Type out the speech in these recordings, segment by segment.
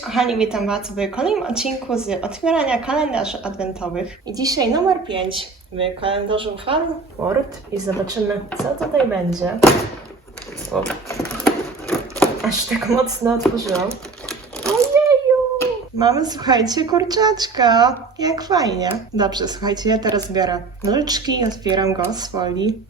kochani, witam Was w kolejnym odcinku z otwierania kalendarzy adwentowych. I dzisiaj numer 5 w kalendarzu Farm World i zobaczymy, co tutaj będzie. O. Aż tak mocno otworzyłam. Ojeju! Mamy, słuchajcie, kurczaczka. Jak fajnie. Dobrze, słuchajcie, ja teraz biorę nożyczki i otwieram go z folii.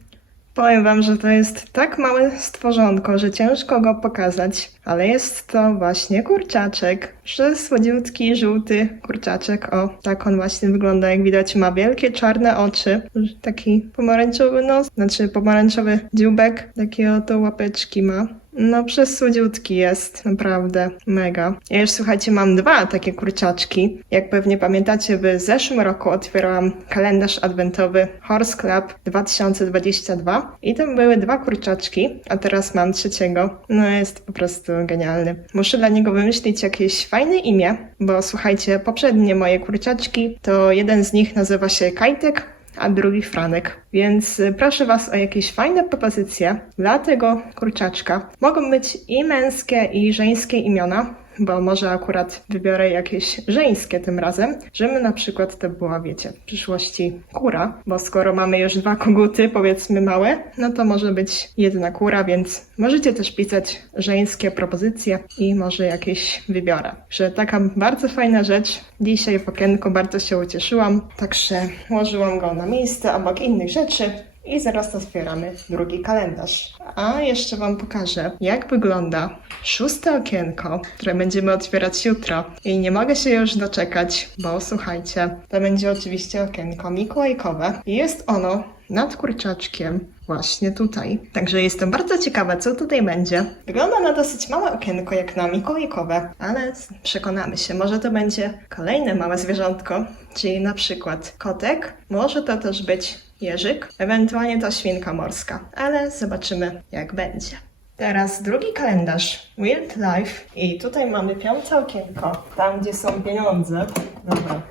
Powiem wam, że to jest tak małe stworzonko, że ciężko go pokazać, ale jest to właśnie kurczaczek. Przesłodziutki, żółty kurczaczek. O, tak on właśnie wygląda. Jak widać ma wielkie czarne oczy, taki pomarańczowy nos, znaczy pomarańczowy dzióbek, takie oto łapeczki ma. No, przesłodziutki jest, naprawdę, mega. Ja już, słuchajcie, mam dwa takie kurczaczki. Jak pewnie pamiętacie, w zeszłym roku otwierałam kalendarz adwentowy Horse Club 2022 i tam były dwa kurczaczki, a teraz mam trzeciego. No, jest po prostu genialny. Muszę dla niego wymyślić jakieś fajne imię, bo słuchajcie, poprzednie moje kurczaczki, to jeden z nich nazywa się Kajtek, a drugi Franek. Więc y, proszę Was o jakieś fajne propozycje dla tego kurczaczka. Mogą być i męskie, i żeńskie imiona, bo może akurat wybiorę jakieś żeńskie tym razem, żeby na przykład to była, wiecie, w przyszłości kura, bo skoro mamy już dwa koguty, powiedzmy małe, no to może być jedna kura, więc możecie też pisać żeńskie propozycje i może jakieś wybiorę. Że taka bardzo fajna rzecz. Dzisiaj w okienku bardzo się ucieszyłam, także włożyłam go na miejsce obok innych rzeczy. I zaraz otwieramy drugi kalendarz. A jeszcze Wam pokażę, jak wygląda szóste okienko, które będziemy otwierać jutro. I nie mogę się już doczekać, bo słuchajcie, to będzie oczywiście okienko mikołajkowe. I jest ono nad kurczaczkiem właśnie tutaj. Także jestem bardzo ciekawa, co tutaj będzie. Wygląda na dosyć małe okienko, jak na mikołajkowe, ale przekonamy się, może to będzie kolejne małe zwierzątko, czyli na przykład kotek, może to też być jeżyk, ewentualnie to świnka morska, ale zobaczymy, jak będzie. Teraz drugi kalendarz, Wildlife i tutaj mamy piąte okienko, tam gdzie są pieniądze. Dobra,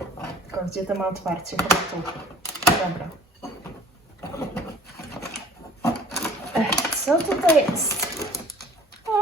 tylko gdzie to ma otwarcie? Chyba tu. Dobra. Ech, Co tutaj jest? O,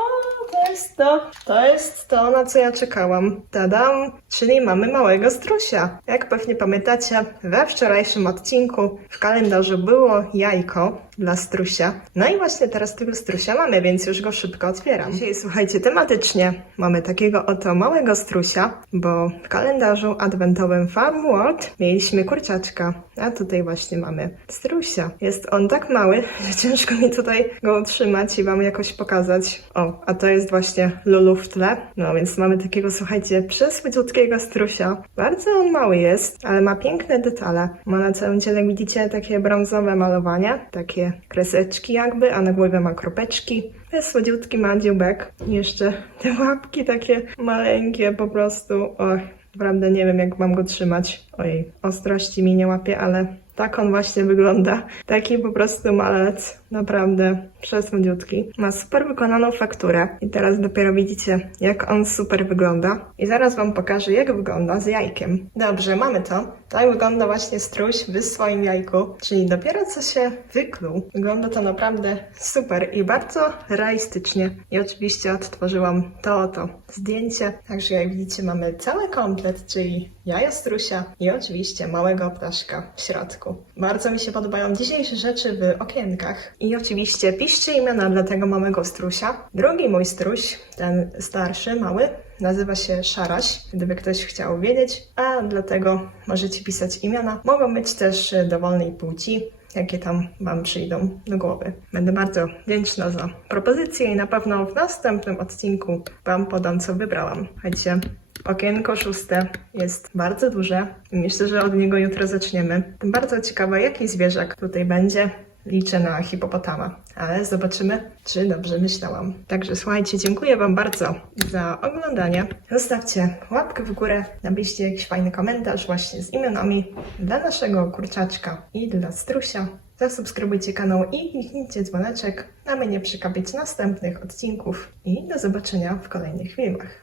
to jest to. To jest to, na co ja czekałam. Tadam! Czyli mamy małego strusia. Jak pewnie pamiętacie, we wczorajszym odcinku w kalendarzu było jajko dla strusia. No i właśnie teraz tego strusia mamy, więc już go szybko otwieram. Dzisiaj, słuchajcie, tematycznie mamy takiego oto małego strusia, bo w kalendarzu adwentowym Farm World mieliśmy kurczaczka, a tutaj właśnie mamy strusia. Jest on tak mały, że ciężko mi tutaj go utrzymać i wam jakoś pokazać. O, a to jest właśnie Lulu w tle. No więc mamy takiego, słuchajcie, przesłyciutkiego strusia. Bardzo on mały jest, ale ma piękne detale. Ma na całym ciele, widzicie, takie brązowe malowanie, takie kreseczki jakby, a na głowie ma kropeczki. Słodziutki ma dzióbek. I Jeszcze te łapki takie maleńkie po prostu. Och, naprawdę nie wiem, jak mam go trzymać. Ojej, ostrości mi nie łapie, ale tak on właśnie wygląda. Taki po prostu malec. Naprawdę przesłodziutki. Ma super wykonaną fakturę. I teraz dopiero widzicie, jak on super wygląda. I zaraz wam pokażę, jak wygląda z jajkiem. Dobrze, mamy to. Tak wygląda właśnie struś w swoim jajku. Czyli dopiero co się wykluł. Wygląda to naprawdę super i bardzo realistycznie. I oczywiście odtworzyłam to oto zdjęcie. Także jak widzicie, mamy cały komplet, czyli jajo strusia i oczywiście małego ptaszka w środku. Bardzo mi się podobają dzisiejsze rzeczy w okienkach. I oczywiście piszcie imiona dla tego małego strusia. Drugi mój struś, ten starszy, mały, nazywa się Szaraś, gdyby ktoś chciał wiedzieć, a dlatego możecie pisać imiona. Mogą być też dowolnej płci, jakie tam Wam przyjdą do głowy. Będę bardzo wdzięczna za propozycję i na pewno w następnym odcinku Wam podam, co wybrałam. Chodźcie. Okienko szóste jest bardzo duże myślę, że od niego jutro zaczniemy. Jestem bardzo ciekawa, jaki zwierzak tutaj będzie. Liczę na hipopotama, ale zobaczymy, czy dobrze myślałam. Także słuchajcie, dziękuję Wam bardzo za oglądanie. Zostawcie łapkę w górę, napiszcie jakiś fajny komentarz właśnie z imionami dla naszego kurczaczka i dla strusia. Zasubskrybujcie kanał i kliknijcie dzwoneczek, aby nie przegapić następnych odcinków. I do zobaczenia w kolejnych filmach.